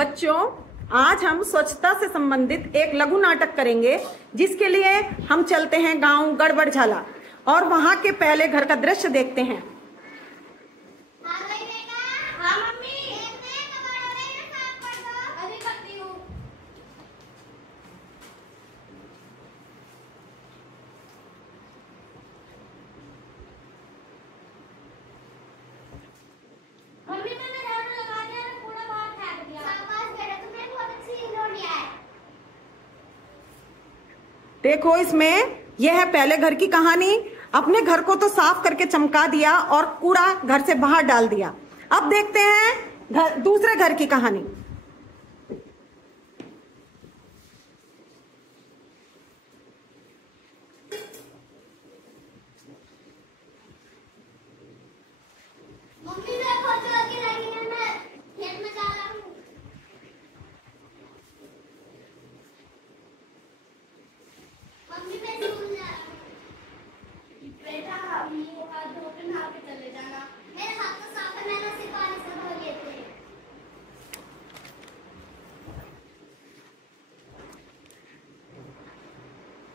बच्चों, आज हम स्वच्छता से संबंधित एक लघु नाटक करेंगे, जिसके लिए हम चलते हैं गांव गड़बड़झाला और वहां के पहले घर का दृश्य देखते हैं। देखो, इसमें यह है पहले घर की कहानी। अपने घर को तो साफ करके चमका दिया और कूड़ा घर से बाहर डाल दिया। अब देखते हैं दूसरे घर की कहानी। मम्मी देखो, चौकी लगी है, मैं खेत में जा रहा हूँ। मम्मी मैं स्कूल जा रहा हूँ। बेटा मुंह हाथ धो के नहा के चले जाना। मेरे हाथ तो साफ है, मैंने सिर्फ पानी से धो लिए थे।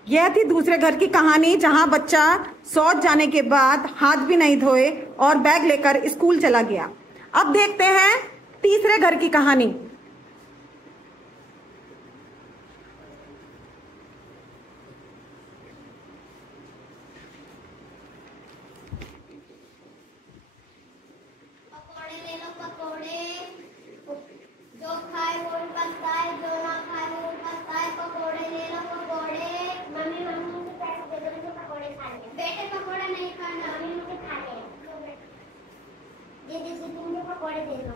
यह थी दूसरे घर की कहानी, जहां बच्चा शौच जाने के बाद हाथ भी नहीं धोए और बैग लेकर स्कूल चला गया। अब देखते हैं तीसरे घर की कहानी। पकोड़े ले लो, पकोड़े। जो खाए वो पछताए, जो ना खाए वो पछताए। पकोड़े ले लो, पकोड़े। मम्मी मुझे पैसे दे दो, मुझे पकोड़े खाने। बेटे पकोड़े नहीं खाना। मम्मी मुझे खाने हैं। दीदी मुझे पकोड़े दे दो।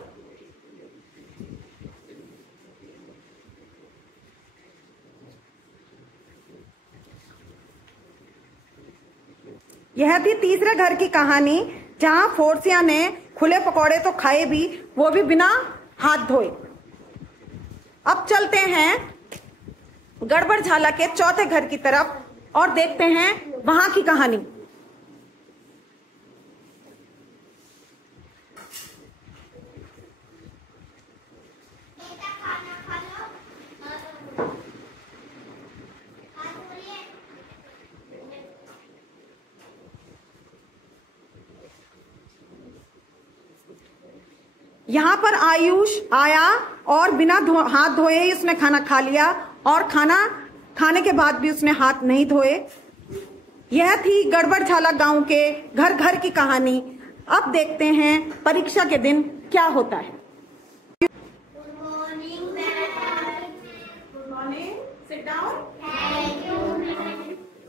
यह थी तीसरे घर की कहानी, जहां फोर्सिया ने खुले पकौड़े तो खाए भी, वो भी बिना हाथ धोए। अब चलते हैं गड़बड़झाला के चौथे घर की तरफ और देखते हैं वहां की कहानी। बेटा खाना खा लो। हाथ धोइए। यहाँ पर आयुष आया और बिना हाथ धोए ही उसने खाना खा लिया, और खाना खाने के बाद भी उसने हाथ नहीं धोए। यह थी गड़बड़झाला गांव के घर घर की कहानी। अब देखते हैं परीक्षा के दिन क्या होता है। Good morning ma'am. Good morning, sit down. Thank you ma'am.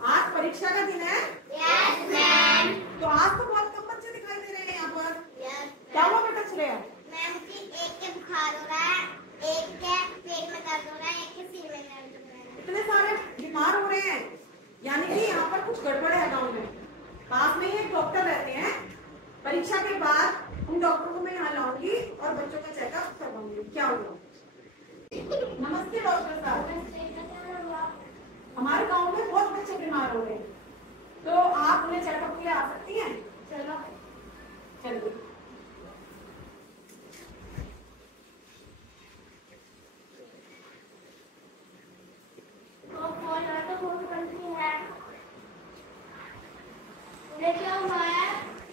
आज परीक्षा का दिन है। Yes ma'am. तो आज तो बहुत कम बच्चे दिखाई दे रहे हैं यहाँ पर। यस क्या हुआ बेटा श्रेया? मैम की एक के बुखार हो रहा है, एक के पेट में दर्द हो रहा है, एक के सिर में दर्द हो रहा है। इतने सारे बीमार हो रहे हैं, यानी कि यहाँ पर कुछ गड़बड़ है गांव में। पास में ही एक डॉक्टर रहते हैं। परीक्षा के बाद उन डॉक्टर को मैं यहाँ लाऊंगी और बच्चों का चेकअप करवाऊंगी। क्या होगा? नमस्ते डॉक्टर साहब। हमारे गांव में बहुत बच्चे बीमार हो रहे हैं, तो आप उन्हें चेकअप के लिए आ सकती हैं? चलो चलिए। क्या हुआ है?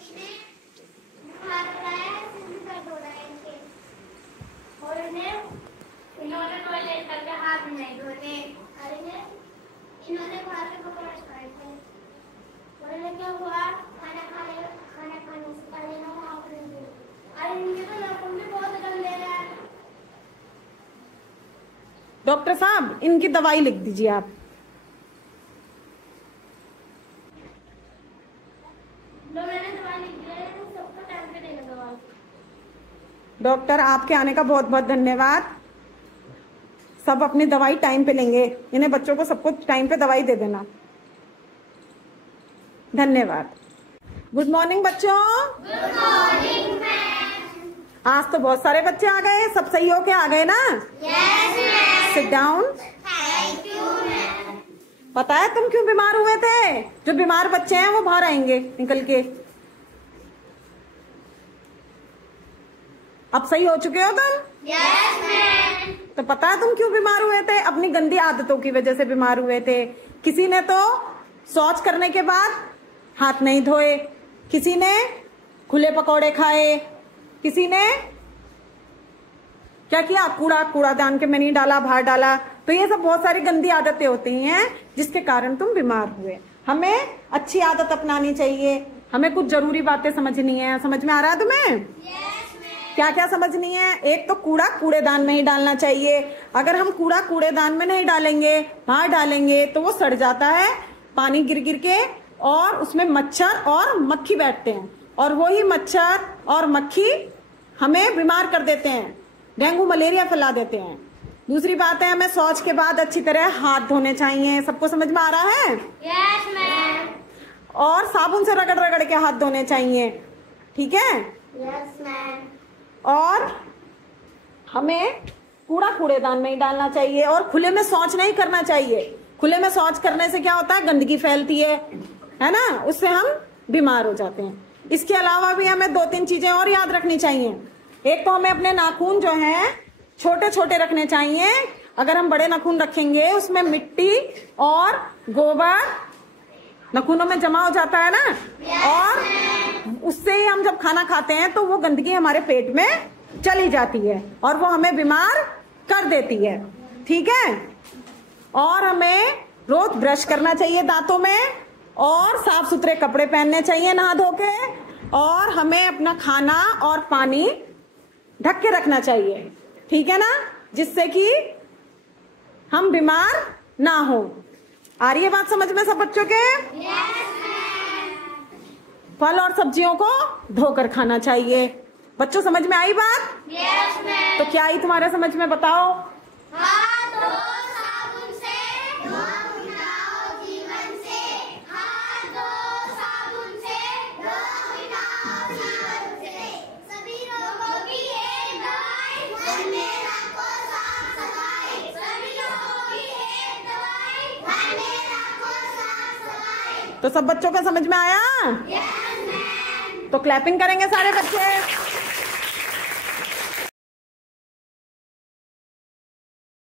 इन्हें बुखार हो रहा है, सिर में दर्द हो रहा है इनके। और इन्होंने टॉयलेट करके हाथ भी नहीं धोते। और इन्होंने बाहर के पकौड़े खाए थे। और इन्हें क्या हुआ? खाना खाने से पहले ना हाथ नहीं धोए। और इनके तो नाखून भी बहुत गंदे हैं। डॉक्टर साहब, इनकी दवाई लिख दीजिए आप। मैंने दवाई लिख दी है, सबको टाइम पे देना दवाई। डॉक्टर, आपके आने का बहुत बहुत धन्यवाद। सब अपनी दवाई टाइम पे लेंगे। इन्हें बच्चों को सबको टाइम पे दवाई दे देना। धन्यवाद। गुड मॉर्निंग बच्चों। Good morning ma'am. आज तो बहुत सारे बच्चे आ गए। सब सही होके आ गए ना? Yes ma'am. Sit down. Thank you ma'am. पता है तुम क्यों बीमार हुए थे? जो बीमार बच्चे हैं वो बाहर आएंगे निकल के। अब सही हो चुके हो तुम? Yes ma'am. तो पता है तुम क्यों बीमार हुए थे? अपनी गंदी आदतों की वजह से बीमार हुए थे। किसी ने तो शौच करने के बाद हाथ नहीं धोए, किसी ने खुले पकौड़े खाए, किसी ने क्या किया, कूड़ादान के में नहीं डाला, बाहर डाला। तो ये सब बहुत सारी गंदी आदतें होती हैं जिसके कारण तुम बीमार हुए। हमें अच्छी आदत अपनानी चाहिए, हमें कुछ जरूरी बातें समझनी है। समझ में आ रहा है तुम्हें? क्या क्या समझनी है? एक तो कूड़ेदान में ही डालना चाहिए। अगर हम कूड़ेदान में नहीं डालेंगे, बाहर डालेंगे, तो वो सड़ जाता है पानी गिर गिर के, और उसमें मच्छर और मक्खी बैठते हैं, और वही मच्छर और मक्खी हमें बीमार कर देते हैं, डेंगू मलेरिया फैला देते हैं। दूसरी बात है, हमें शौच के बाद अच्छी तरह हाथ धोने चाहिए। सबको समझ में आ रहा है? Yes ma'am. और साबुन से रगड़ रगड़ के हाथ धोने चाहिए, ठीक है? Yes ma'am. और हमें कूड़ेदान में ही डालना चाहिए, और खुले में शौच नहीं करना चाहिए। खुले में शौच करने से क्या होता है, गंदगी फैलती है ना, उससे हम बीमार हो जाते हैं। इसके अलावा भी हमें 2-3 चीजें और याद रखनी चाहिए। एक तो हमें अपने नाखून जो हैं छोटे छोटे रखने चाहिए। अगर हम बड़े नाखून रखेंगे, उसमें मिट्टी और गोबर नाखूनों में जमा हो जाता है ना, और उससे ही हम जब खाना खाते हैं तो वो गंदगी हमारे पेट में चली जाती है और वो हमें बीमार कर देती है, ठीक है? और हमें रोज ब्रश करना चाहिए दांतों में, और साफ सुथरे कपड़े पहनने चाहिए नहा धो के, और हमें अपना खाना और पानी ढक के रखना चाहिए, ठीक है ना, जिससे कि हम बीमार ना हो। आ रही है बात समझ में सब बच्चों के? फल और सब्जियों को धोकर खाना चाहिए। बच्चों समझ में आई बात? Yes ma'am. तो क्या आई तुम्हारे समझ में, बताओ? हाथ धो साबुन से, रोग मिटाओ जीवन से। हाथ धो साबुन से, रोग मिटाओ जीवन से। सभी रोगों की एक दवाई, घर में रखो साफ सफाई। सभी रोगों की एक दवाई, घर में रखो साफ सफाई। तो सब बच्चों का समझ में आया? Yes ma'am. तो क्लैपिंग करेंगे सारे बच्चे।